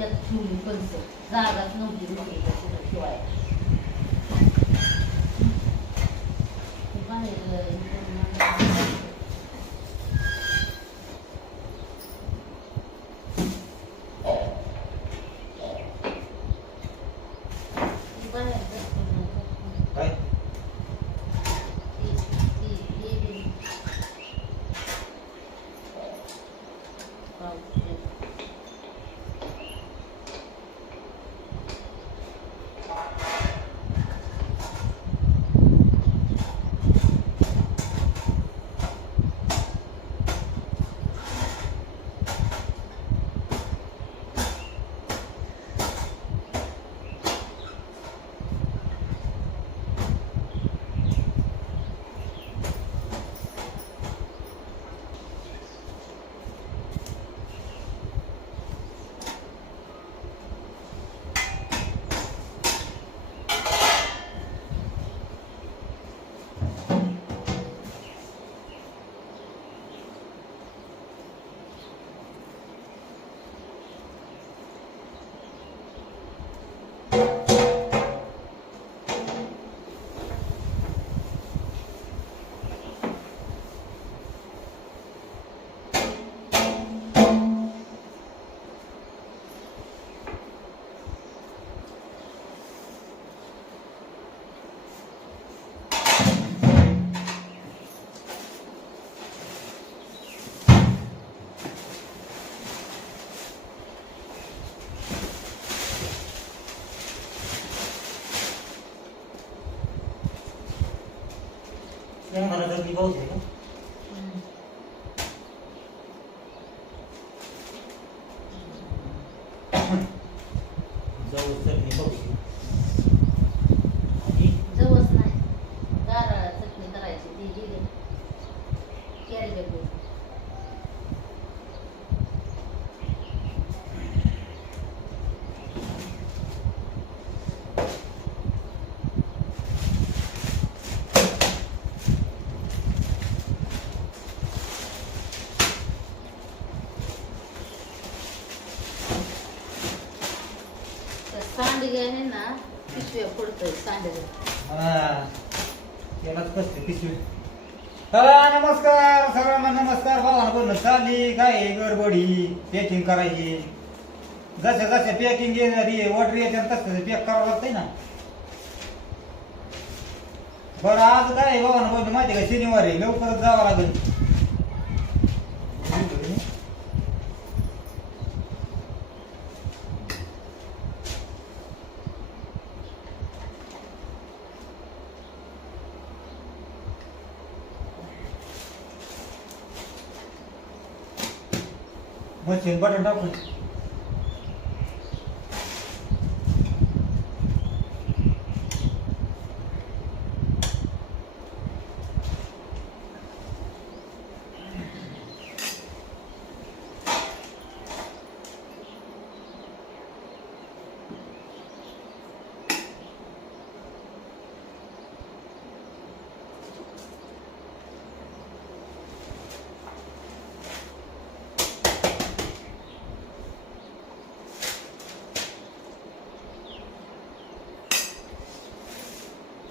त्यात ठेवली कंस. जागाच नव्हती मोठी तिथं ठेवायला. ते बाहेर, अं, ती बाहेर जास्त काय ती- ती- ती- ती- पाऊस या मला गर्दी पाऊस आहे का हम्म. जाऊ चटणी पाऊस आहे. आणि जवळच नाही गारळा चटणी करायची ती दिली कॅरी बॅग सांडगे आहे ना पिशव्या पडतोय सांडगे. कसते पिशवी. नमस्कार सर्वांना नमस्कार. भावानं बोलणं चालली काय गडबडी पॅकिंग करायची. जशा जशा पॅकिंग येणारी ऑर्डर येते तसं पॅक करावं लागतंय ना. बरं आज काय आहे भावानं बोलणं माहिती आहे का? शनिवार आहे लवकरच जावं लागेल. 我经过这那块。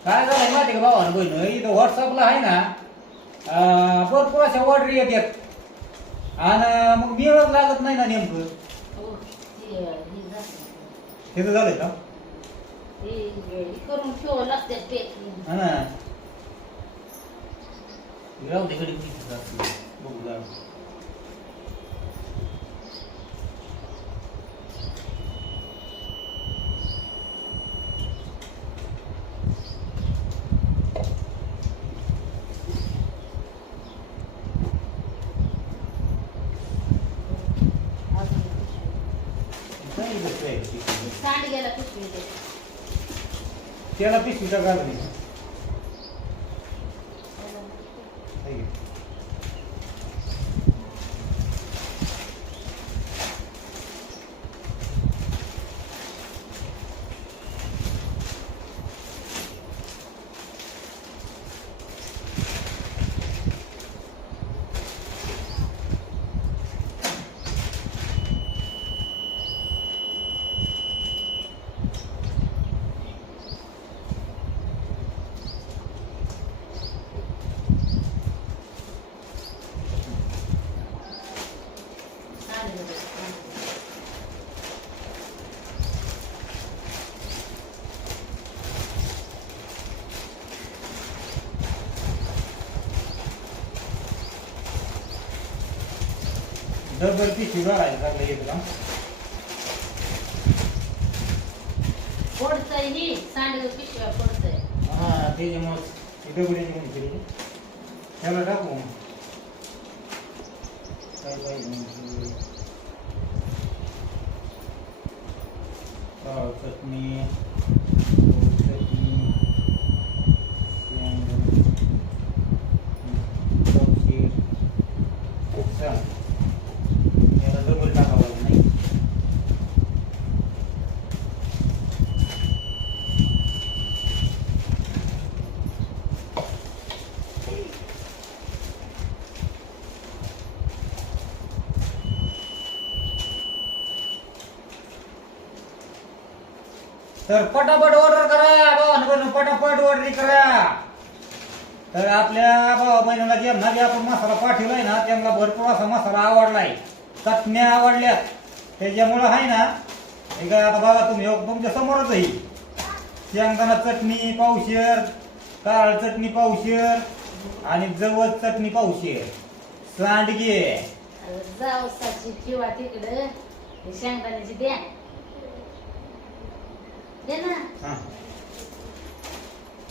काय झालंय माहिती का भावानं बहिण? इथं व्हॉट्सअपला आहे ना अं, भरपूर अशा ऑर्डर येतात आणि मग मिळत लागत नाही ना नेमकं? हो ती हे झालं. तिथं झालंय का? हे हे करून ठेवावं लागते पॅकिंग हा ना. राहू दे कडे बघू जा पिशवी. सांडग्याला पिशवी त्याला पिशवीचा घाल दे आहे की? डबल पिशवी भरायचं लागलं एकदम फोडतंय ही सांडग पिशव्या फोडतंय. हा त्याच्यामुळे ते डबडीची म्हणून केली त्याला टाकू. काय पाहिजे म्हणजे? चटणी गोड चटणी शेंगदाणे, तपशीर खूप छान याला डबल टाकावं लागेल नाही तर पटापट ऑर्डर करा भावांकडून पटापट ऑर्डर करा. तर आपल्या भावा बहिणीला ना जे आपण मसाला पाठवलाय ना त्यांना भरपूर असा मसाला आवडलाय. चटण्या आवडल्या त्याच्यामुळं आहे ना हे काय आता बघा तुम्ही तुमच्या समोरच आहे शेंगदाणा चटणी पावशेर काळ चटणी पावशेर आणि जवळ चटणी पावशेर. सांडगे. जाऊ साची किंवा तिकडे. शेंगदाण्याची द्या. दे ना. हा.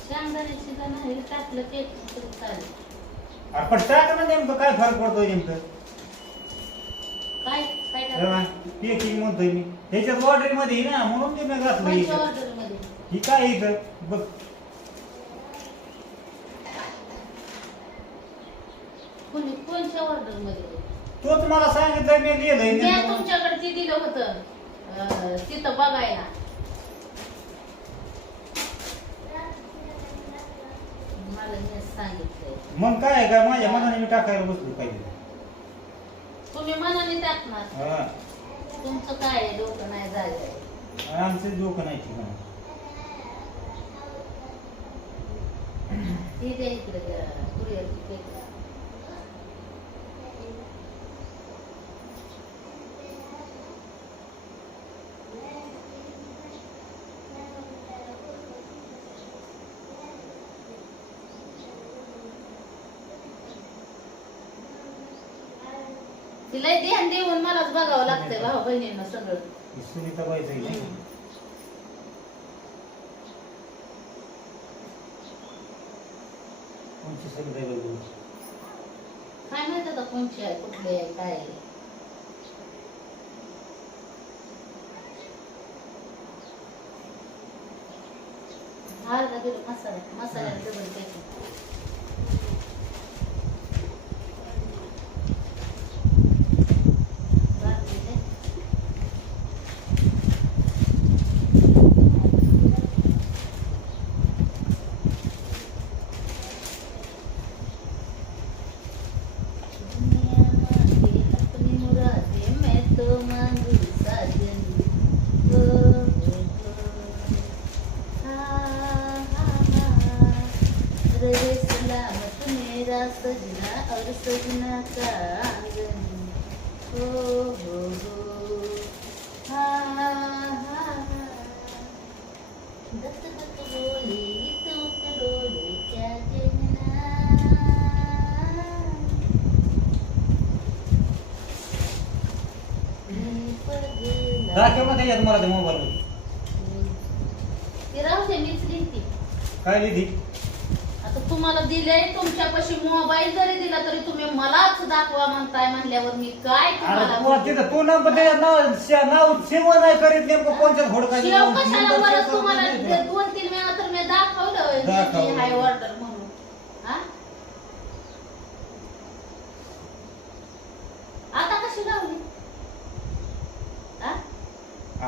शेंगदाण्याची जर नाही टाकलं केक तरी चालेल. अरे पण टाक ना नेमकं काय फरक पडतोय नेमकं? काय काय तेव्हा टाकलं पेकिंग म्हणतोय मी. ह्याच्यात ऑर्डरमध्ये आहे ना म्हणून ते मी घातलं कोणत्या इथं. ऑर्डरमध्ये? ही काय इथं? बघ. कोणी कोणत्या ऑर्डरमध्ये? तोच मला सांगितलं मी लिहिलंय. मी नेमकं. तुमच्याकडे ती दिलं होतं. अं, तिथं बघायला. सांगितलंय. मग काय आहे का? माझ्या मनाने मी टाकायला बसलो पाहिजे. तुम्ही मनाने टाकणार हा. तुमचं काय आहे? डोकं नाही आमचं डोकं नाही ठिकाण इकडे कुरिअरची देऊन मलाच बघावं लागतंय भाऊ बहिणींना सगळं सुनीता बाईचं. कोणची? काय माहीत आता कोणची आहे कुठली आहे काय आहे अर्धा किलो मसाला मसाल्याला डबल पॅकिंग बाकीचे दुनिया मांगे अपनी मुरादे मैं तो मांगू साजन हो हो हो हा हा हा रे सलामत मेरा सजना और सजना का आंगन हो हो हो हा हा हा दत्त दत्त बोले तू करोले क्या जना दाखव ना त्याच्यात मला ते मोबाईल काय लिहिली आता तुम्हाला दिले तुमच्यापाशी मोबाईल जरी दिला तरी तुम्ही मलाच दाखवा म्हणताय म्हणल्यावर मी काय अरे तुम्हाला. तू तिथं तू नंबर त्याच्यात नाव श- नाव सेव नाही करीत नेमकं कोणत्या शिव नाव- कशाला सेव तुम्हाला नाही दोन तीन वेळा तर मी दाखवलं दाखवलं. हाय ऑर्डर म्हणून. हा? आता कशी लावली? हा?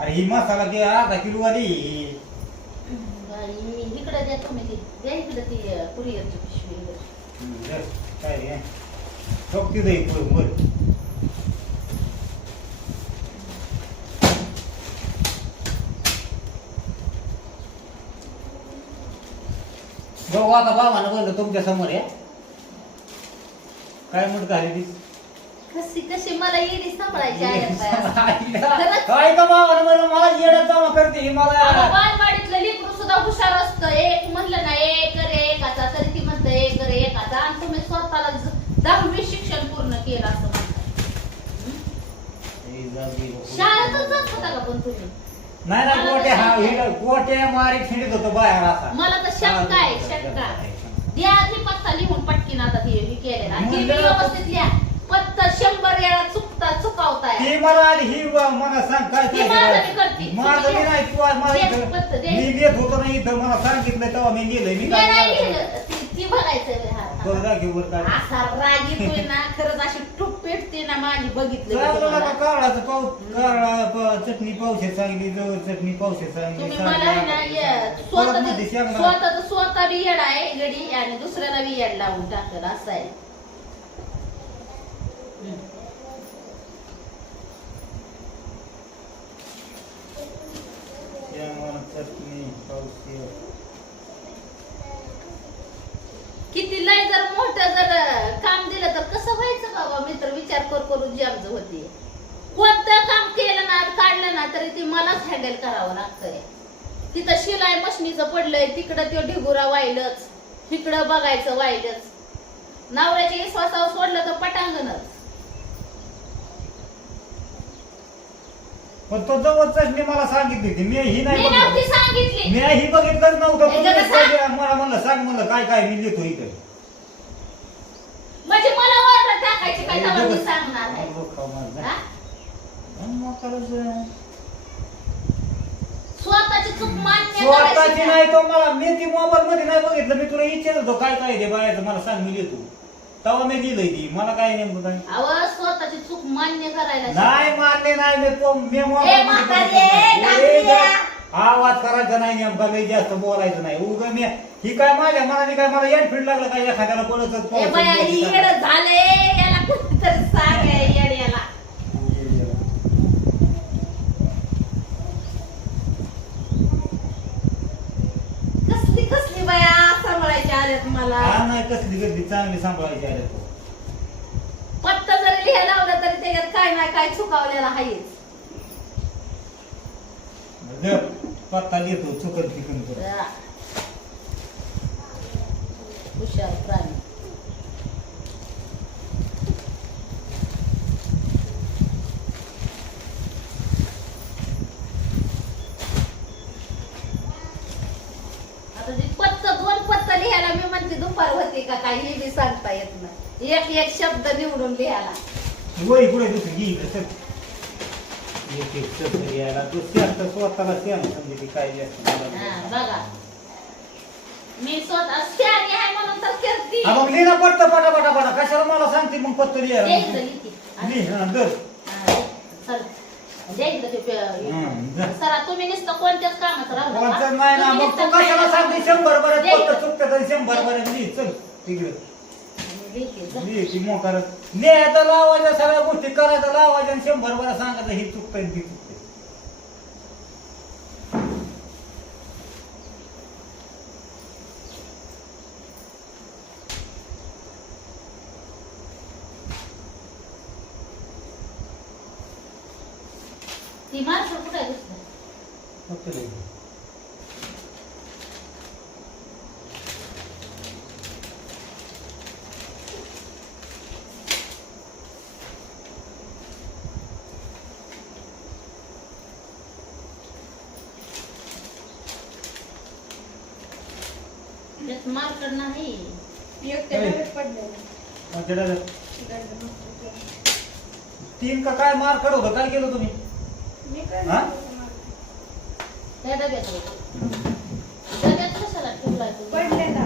अरे ही मसाला ते अर्धा किलो वाली बाई, इकडे द्या तुम्ही ती. द्या इकडे ती कुरिअरची पिशवी इकडे. हम्म, जर काय दे वर. आता बाबानं बोललं तुमच्यासमोर या. काय म्हणत ती? कशी कशी मला येडी सांभाळायची आहे? काय का बाबानं म्हणलं मला येडत जमा करते ही अगं, मला बालवाडीतलं लेकरू सुद्धा हुशार असतं. एक म्हणलं ना एक रे एकाचा तरी ती म्हणतं एक रे एकाचा आणि तुम्ही स्वतःला ज- दहावी शिक्षण पूर्ण केलं असं म्हणताय? शाळेतच जात होता का पण तुम्ही? नाही ना गोट्या हा हिला गोट्या मारीत फिरत होतो बाहेर असा. मला तर शंका आहे शंका. द्या आधी पत्ता लिहून पटकीन आता ती हे केलेला. आणि ती मी मुलं- व्यवस्थित लिहा. पत्ता शंभर वेळा चुकता चुकावताय. ती मला आली ही व- मला सांग काय ती काय माझं करायचं? मी करते. माझं तुम्ही मी नाही तू आज मला दे, इथं- पत्तं दे. मी होतो ना इथं मला सांगितलं तेव्हा मी मी मी काय नाही करायचं? लिहिलं. ती ती बघायचं हा. काय असा राग येतोय ना खरंच अशी पेटते ना माझी बघितलं मी चांगलं तुम्हाला. नका काढाचं पाऊ काढा प- चटणी पावशे सांगितली जवळ चटणी पावशे तुम्ही मला आहे ना ये- परत मध्ये स्वतः शेंगदाणा. स्वतः स्वतः बी येड आहे गडी आणि दुसऱ्याला बी येड लावून टाकलं असं आहे हम्म. शेंगदाणा, चटणी पावशे किती लय जर मोठं जर काम दिलं तर कसं व्हायचं बाबा तर विचार कर करून जामच होती. कोणतं काम केलं ना काढलं ना तरी ती मलाच हँडल करावं लागतंय. तिथं शिलाई मशनीचं पडलंय तिकडं ते ढिगुरा वाहिलंच. तिकडं बघायचं वाहिलंच. नवऱ्याच्या विश्वासावर सोडलं तर पटांगणच. पण तो जवळ चटणी मला सांगितली होती मी ही नाही मी नव्हती बघितलं. सांगितली. मी ही बघितलंच नव्हतं. हे तुम्ही जरा सांग. सांगा, मला म्हणलं सांग म्हणलं काय काय मी लिहितो इथं. म्हणजे मला टाकायची काय तेव्हा मी सांगणार आहे. हा? स्वतःची चूक मान्य स्वतःची करायची नाही तो मला मी ती मोबाईल मध्ये नाही बघितलं. मी तुला विचारत होतो काय काय ते बायाचं मला सांग मी लिहितो. तेव्हा मी लिहिलंय ती. मला काय नेमकं काय? स्वतःची चूक मान्य करायला नाही मान्य नाही मी तो मी ए, मोबाईल म्हातारे, डांगऱ्या. आवाज करायचा नाही नेमका लई जास्त बोलायचं नाही. उग मी ही काय माझ्या मनाने काय मला येड फिट लागलं काय एखाद्याला बोलत ए बाया येड झाले. कुठेतरी सांग कसली कसली बाया सांभाळायची आल्यात मला? हा नाही कसली गर्दी चांगली सांभाळायची आले तो पत्ता जरी लिहायला लावलं तरी त्याच्यात काय नाही काय चुकावलेला आहेच जर पत्ता लिहितो चुकत. हुशार प्राणी आता जी पत्ता दोन पत्ता लिहायला मी म्हणते दुपार होती का काय हे बी सांगता येत नाही. एक एक शब्द निवडून लिहायला. वही पुढे दुसरी घे इकडे चल. एक एक शब्द यायला तू शांत स्वतःला शांत समजते काय जास्त हा, बोलायचं. बघा. मी स्वतः शहाणी आहे म्हणून तर करते. हा, मग लिही ना पट्ट पटा कशाला मला सांगते मग पत्त लिहायला? द्यायचं लिहिते. लिही हा दर. हा, चल. द्यायचं ते पे- हं, जा. सरा तुम्ही नुसतं कोणत्याच कामात राहू नका. कोणतं नाही ना तुम्ही मग तू नुसतं कशाला सांगते? शंभर बरं द्यायचं. पत्त चुकतं तरी शंभर बरं लिही. चल. तिकडे लिहिते, मोकार लिहायचं लावायच्या सगळ्या गोष्टी करायचं लावायच्या आणि शंभर बरं सांगायचं ही चुकतंय ती चुकतंय ती माणसं कुठे? फक्त. त्यात मार्कर नाही एक ते ए. डबेच पडले. तीन का काय मार होतं काय केलं तुम्ही मी काय हा? नाही त्या डब्यात होतं. डब्यात कशाला ठेवलाय तुम्ही? पडले ना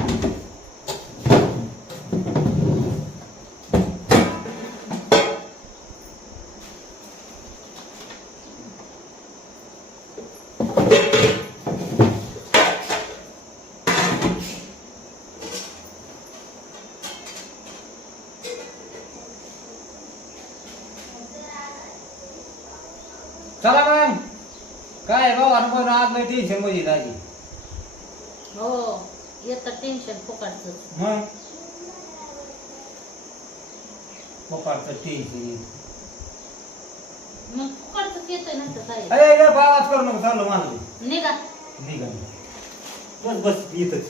चला मग. काय भाऊ अनुभव आज नाही टेन्शनमध्ये दाजी हो येतं टेन्शन फुकाटच मग? पोकारचं टेन्शन मग फुकाटच येतंय नंतर काय अरे आवाज करू नको चाललो माझं. निघा. निघा. बस बस इथंच.